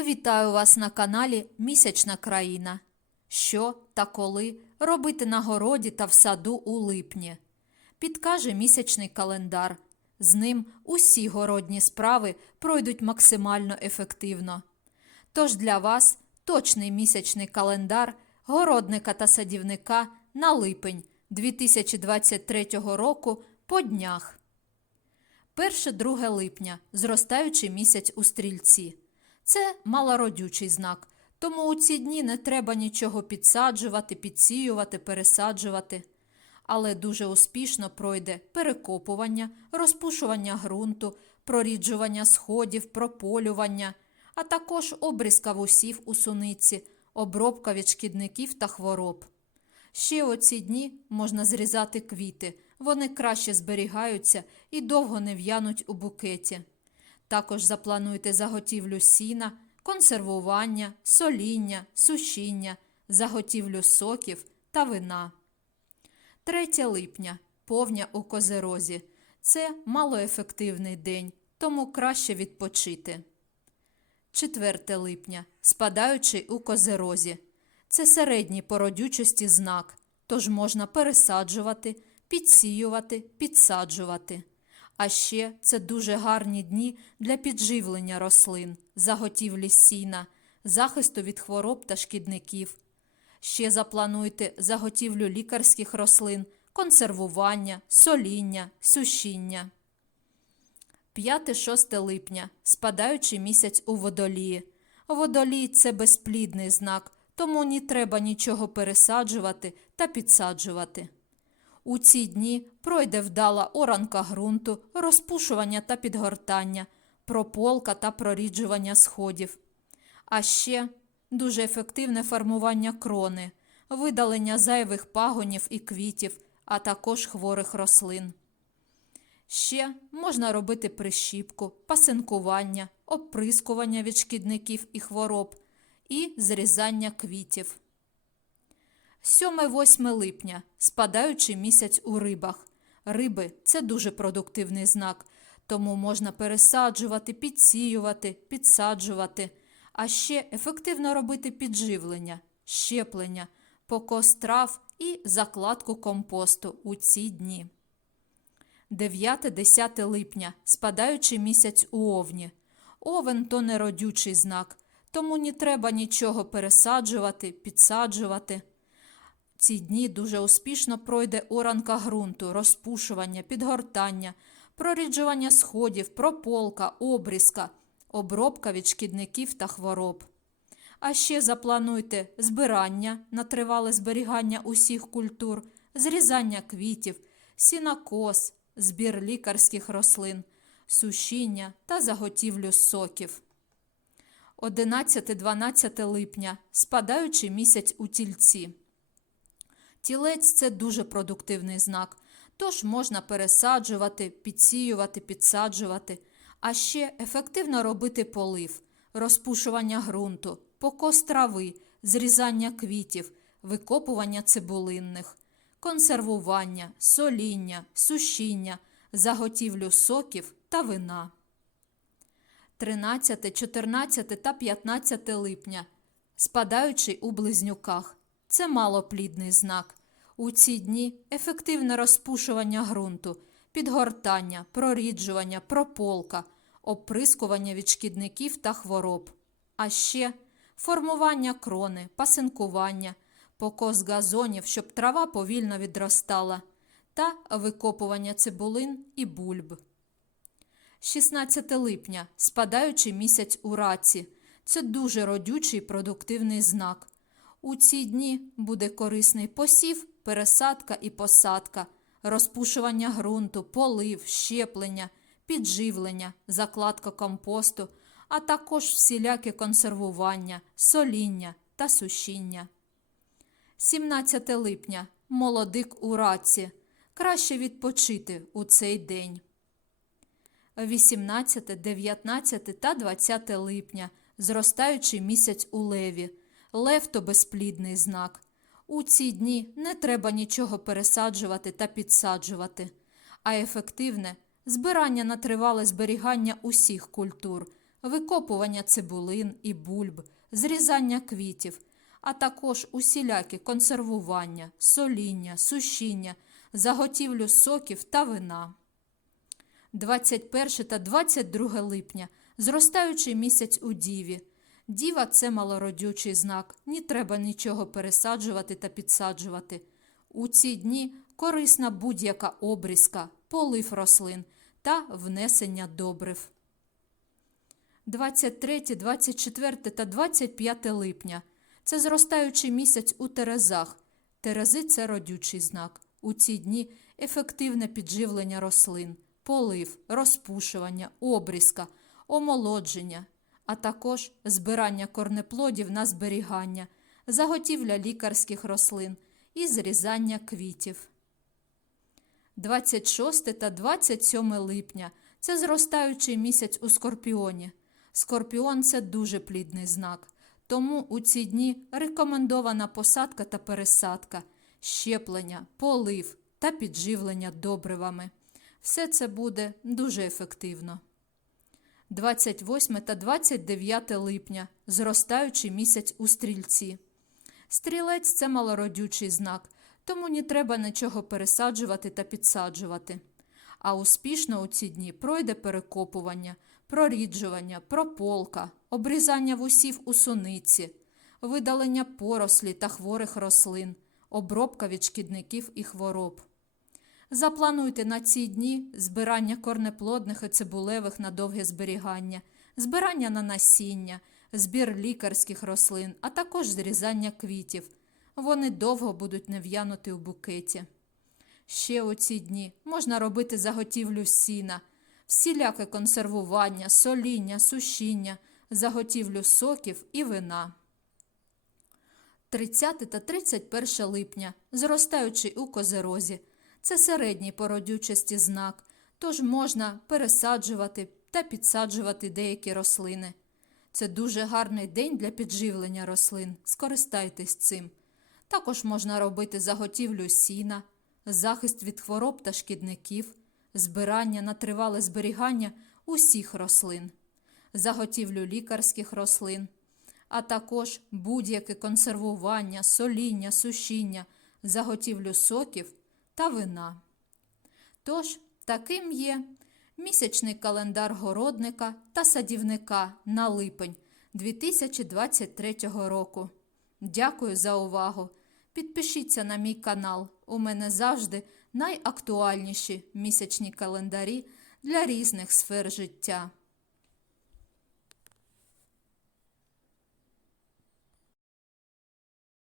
Вітаю вас на каналі Місячна країна. Що та коли робити на городі та в саду у липні? Підкаже місячний календар. З ним усі городні справи пройдуть максимально ефективно. Тож для вас точний місячний календар городника та садівника на липень 2023 року по днях. 1-2 липня зростаючий місяць у стрільці. Це малородючий знак, тому у ці дні не треба нічого підсаджувати, підсіювати, пересаджувати. Але дуже успішно пройде перекопування, розпушування ґрунту, проріджування сходів, прополювання, а також обрізка вусів у суниці, обробка від шкідників та хвороб. Ще у ці дні можна зрізати квіти, вони краще зберігаються і довго не в'януть у букеті. Також заплануйте заготівлю сіна, консервування, соління, сушіння, заготівлю соків та вина. 3 липня повня у козерозі. Це малоефективний день, тому краще відпочити. 4 липня спадаючий у козерозі. Це середній по родючості знак, тож можна пересаджувати, підсіювати, підсаджувати. А ще це дуже гарні дні для підживлення рослин, заготівлі сіна, захисту від хвороб та шкідників. Ще заплануйте заготівлю лікарських рослин, консервування, соління, сушіння. 5-6 липня спадаючий місяць у водолії. Водолій це безплідний знак, тому не треба нічого пересаджувати та підсаджувати. У ці дні пройде вдала оранка ґрунту, розпушування та підгортання, прополка та проріджування сходів. А ще дуже ефективне формування крони, видалення зайвих пагонів і квітів, а також хворих рослин. Ще можна робити прищіпку, пасинкування, оприскування від шкідників і хвороб і зрізання квітів. 7-8 липня спадаючий місяць у рибах. Риби це дуже продуктивний знак, тому можна пересаджувати, підсіювати, підсаджувати, а ще ефективно робити підживлення, щеплення, покос трав і закладку компосту у ці дні. 9-10 липня спадаючий місяць у овні. Овен то неродючий знак, тому не треба нічого пересаджувати, підсаджувати. Ці дні дуже успішно пройде оранка ґрунту, розпушування, підгортання, проріджування сходів, прополка, обрізка, обробка від шкідників та хвороб. А ще заплануйте збирання на тривале зберігання усіх культур, зрізання квітів, сінокос, збір лікарських рослин, сушіння та заготівлю соків. 11-12 липня спадаючий місяць у тільці. Тілець це дуже продуктивний знак, тож можна пересаджувати, підсіювати, підсаджувати, а ще ефективно робити полив, розпушування ґрунту, покос трави, зрізання квітів, викопування цибулинних, консервування, соління, сушіння, заготівлю соків та вина. 13, 14 та 15 липня спадаючий у близнюках. Це малоплідний знак. У ці дні ефективне розпушування ґрунту, підгортання, проріджування, прополка, оприскування від шкідників та хвороб. А ще формування крони, пасинкування, покос газонів, щоб трава повільно відростала, та викопування цибулин і бульб. 16 липня спадаючий місяць у раці. Це дуже родючий продуктивний знак. У ці дні буде корисний посів, пересадка і посадка, розпушування ґрунту, полив, щеплення, підживлення, закладка компосту, а також всіляке консервування, соління та сушіння. 17 липня молодик у раці. Краще відпочити у цей день. 18, 19 та 20 липня зростаючий місяць у леві. Лев то безплідний знак. У ці дні не треба нічого пересаджувати та підсаджувати, а ефективне збирання на тривале зберігання усіх культур, викопування цибулин і бульб, зрізання квітів, а також усілякі консервування, соління, сушіння, заготівлю соків та вина. 21 та 22 липня зростаючий місяць у Діві. Діва це малородючий знак, ні треба нічого пересаджувати та підсаджувати. У ці дні корисна будь-яка обрізка, полив рослин та внесення добрив. 23, 24 та 25 липня це зростаючий місяць у Терезах. Терези це родючий знак. У ці дні ефективне підживлення рослин, полив, розпушування, обрізка, омолодження, а також збирання корнеплодів на зберігання, заготівля лікарських рослин і зрізання квітів. 26 та 27 липня це зростаючий місяць у Скорпіоні. Скорпіон це дуже плідний знак, тому у ці дні рекомендована посадка та пересадка, щеплення, полив та підживлення добривами. Все це буде дуже ефективно. 28 та 29 липня зростаючий місяць у стрільці. Стрілець це малородючий знак, тому не треба нічого пересаджувати та підсаджувати. А успішно у ці дні пройде перекопування, проріджування, прополка, обрізання вусів у суниці, видалення порослі та хворих рослин, обробка від шкідників і хвороб. Заплануйте на ці дні збирання корнеплодних і цибулевих на довге зберігання, збирання на насіння, збір лікарських рослин, а також зрізання квітів. Вони довго будуть не в'янути у букеті. Ще у ці дні можна робити заготівлю сіна, всіляке консервування, соління, сушіння, заготівлю соків і вина. 30 та 31 липня, зростаючий у козерозі. Це середній по родючості знак, тож можна пересаджувати та підсаджувати деякі рослини. Це дуже гарний день для підживлення рослин. Скористайтесь цим. Також можна робити заготівлю сіна, захист від хвороб та шкідників, збирання на тривале зберігання усіх рослин, заготівлю лікарських рослин, а також будь-яке консервування, соління, сушіння, заготівлю соків та вина. Тож, таким є місячний календар городника та садівника на липень 2023 року. Дякую за увагу! Підпишіться на мій канал. У мене завжди найактуальніші місячні календарі для різних сфер життя.